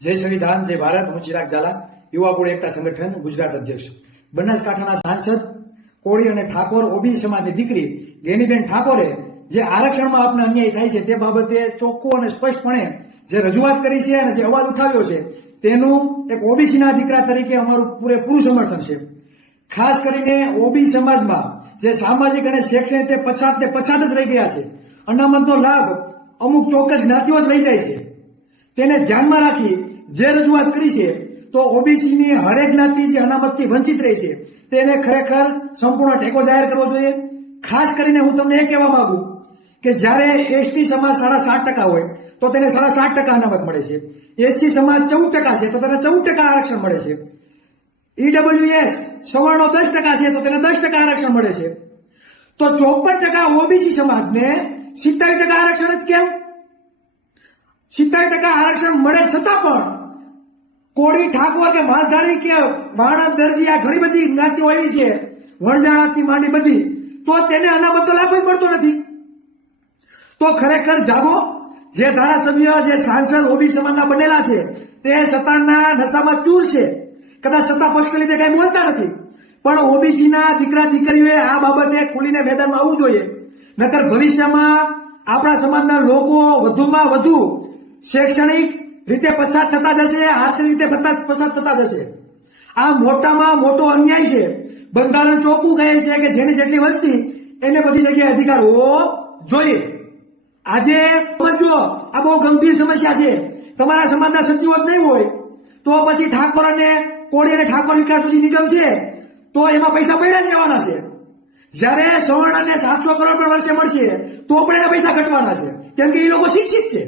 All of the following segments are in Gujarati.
જય સંવિધાન, જય ભારત. હું ચિરાગ ઝાલા, યુવા કુળ એકતા સંગઠન ગુજરાત અધ્યક્ષ. બનાસકાંઠાના સાંસદ કોળી અને ઠાકોર ઓબીસી સમાજની દીકરી ગેનીબેન ઠાકોરે જે આરક્ષણમાં આપને અન્યાય થાય છે તે બાબતે ચોખ્ખું અને સ્પષ્ટપણે જે રજૂઆત કરી છે અને જે અવાજ ઉઠાવ્યો છે તેનું એક ઓબીસીના દીકરા તરીકે અમારું પૂરેપૂરું સમર્થન છે. ખાસ કરીને ઓબીસી સમાજમાં જે સામાજિક અને શૈક્ષણિક પછાત જ રહી ગયા છે. અનામતનો લાભ અમુક ચોક્કસ જ્ઞાતિઓ જ લઈ જાય છે. તેને ધ્યાનમાં રાખી જે રજૂઆત કરી છે તો ઓબીસીની હરેક જ્ઞાતિ જે અનામતથી વંચિત રહી છે તેને ખરેખર સંપૂર્ણ ટેકો જાહેર કરવો જોઈએ. ખાસ કરીને હું તમને એ કહેવા માંગુ કે જ્યારે એસટી સમાજ 7.5% હોય તો તેને 7.5% અનામત મળે છે. એસસી સમાજ 14% છે તો તેને 14% આરક્ષણ મળે છે. ઈડબ્લ્યુએસ સવર્ણો 10% છે તો તેને 10% આરક્ષણ મળે છે. તો 54% ઓબીસી સમાજને 27% આરક્ષણ જ કેમ? 27% આરક્ષણ મળે છતાં પણ કોળી, ઠાકોર કે માલધારી કે વાણંદ, દરજી આ ઘણી બધી જ્ઞાતિઓ એવી છે વણજાણાથી માંડી બધી, તો તેને અનામતનો લાભ મળતો નથી. તો ખરેખર જાગો. જે ધારાસભ્ય, જે સાંસદ ઓબીસી સમાજના બનેલા છે તે સત્તાના નશામાં ચૂર છે. કદાચ સત્તા પક્ષને લીધે કઈ બોલતા નથી, પણ ઓબીસીના દીકરા દીકરીઓએ આ બાબતે ખુલીને મેદાનમાં આવવું જોઈએ. નકર ભવિષ્યમાં આપણા સમાજના લોકો વધુમાં વધુ શૈક્ષણિક રીતે પછાત થતા જશે, આર્થિક રીતે પછાત થતા જશે. આ મોટામાં મોટો અન્યાય છે. બંધારણ ચોખ્ખું કહે છે કે જેની જેટલી વસ્તી એને બધી જગ્યાએ અધિકાર હોવો જોઈએ. આજે સમજો, આ બહુ ગંભીર સમસ્યા છે. તમારા સમાજના સચિવો જ નહીં હોય તો પછી ઠાકોર અને કોળી અને ઠાકોર વિકાસ નિગમ છે તો એમાં પૈસા પડ્યા જ રહેવાના છે. જ્યારે સવર્ણને 700 કરોડ પર વર્ષે મળશે તો પણ એના પૈસા ઘટવાના છે, કેમ કે એ લોકો શિક્ષિત છે.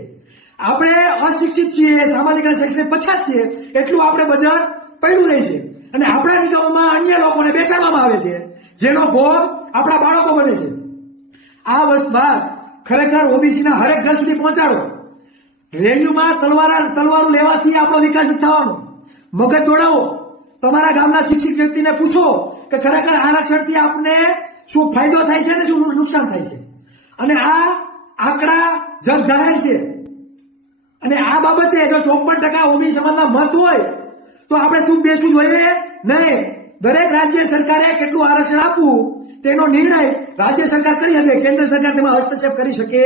આપણે અશિક્ષિત છીએ, સામાજિક અને શૈક્ષણિક પછાત છીએ, એટલું આપણે બજાર પડ્યું રહે છે. અને આપણા નિગમોમાં અન્ય લોકોને બેસાડવામાં આવે છે જેનો ભોગ આપણા બાળકો બને છે. આ વાત ખરેખર ઓબીસીના હરેક ઘર સુધી પહોંચાડો. રેલીઓમાં તલવારો લેવાથી આપણો વિકાસ નથી થવાનો. મગજ દોડાવો. તમારા ગામના શિક્ષિત વ્યક્તિને પૂછો કે ખરેખર આરક્ષણથી આપને શું ફાયદો થાય છે અને શું નુકસાન થાય છે. અને આ આંકડા જગ જાહેર છે. અને આ બાબતે જો 54% ઓબીસી સમાજના મત હોય તો આપણે ચૂપ બેસવું જોઈએ નહીં. દરેક રાજ્ય સરકારે કેટલું આરક્ષણ આપવું તેનો નિર્ણય રાજ્ય સરકાર કરી શકે, કેન્દ્ર સરકાર તેમાં હસ્તક્ષેપ કરી શકે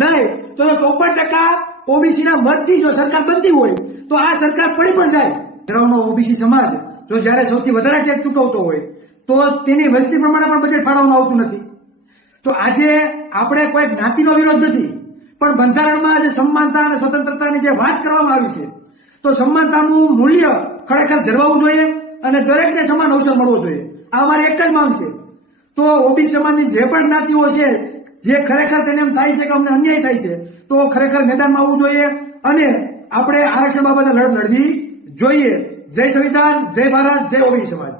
નહીં. તો 54% ઓબીસીના મતથી જો સરકાર બનતી હોય તો આ સરકાર પડી પણ જાય. ધરાવનો ઓબીસી સમાજ જો જ્યારે સૌથી વધારે ટેક્સ ચૂકવતો હોય તો તેની વસ્તી પ્રમાણે પણ બજેટ ફાળવવામાં આવતું નથી. તો આજે આપણે કોઈ જ્ઞાતિનો વિરોધ નથી, પણ બંધારણમાં જે સમાનતા અને સ્વતંત્રતાની જે વાત કરવામાં આવી છે તો સમાનતાનું મૂલ્ય ખરેખર જળવાવું જોઈએ અને દરેકને સમાન અવસર મળવો જોઈએ. આ અમારી એક જ માંગ છે. તો ઓબીસી સમાજની જે પણ જ્ઞાતિઓ છે જે ખરેખર તેને એમ થાય છે કે અમને અન્યાય થાય છે તો ખરેખર મેદાનમાં આવવું જોઈએ અને આપણે આરક્ષણ બાબતે લડત લડવી જોઈએ. જય સંવિધાન, જય ભારત, જય ઓબીસી સમાજ.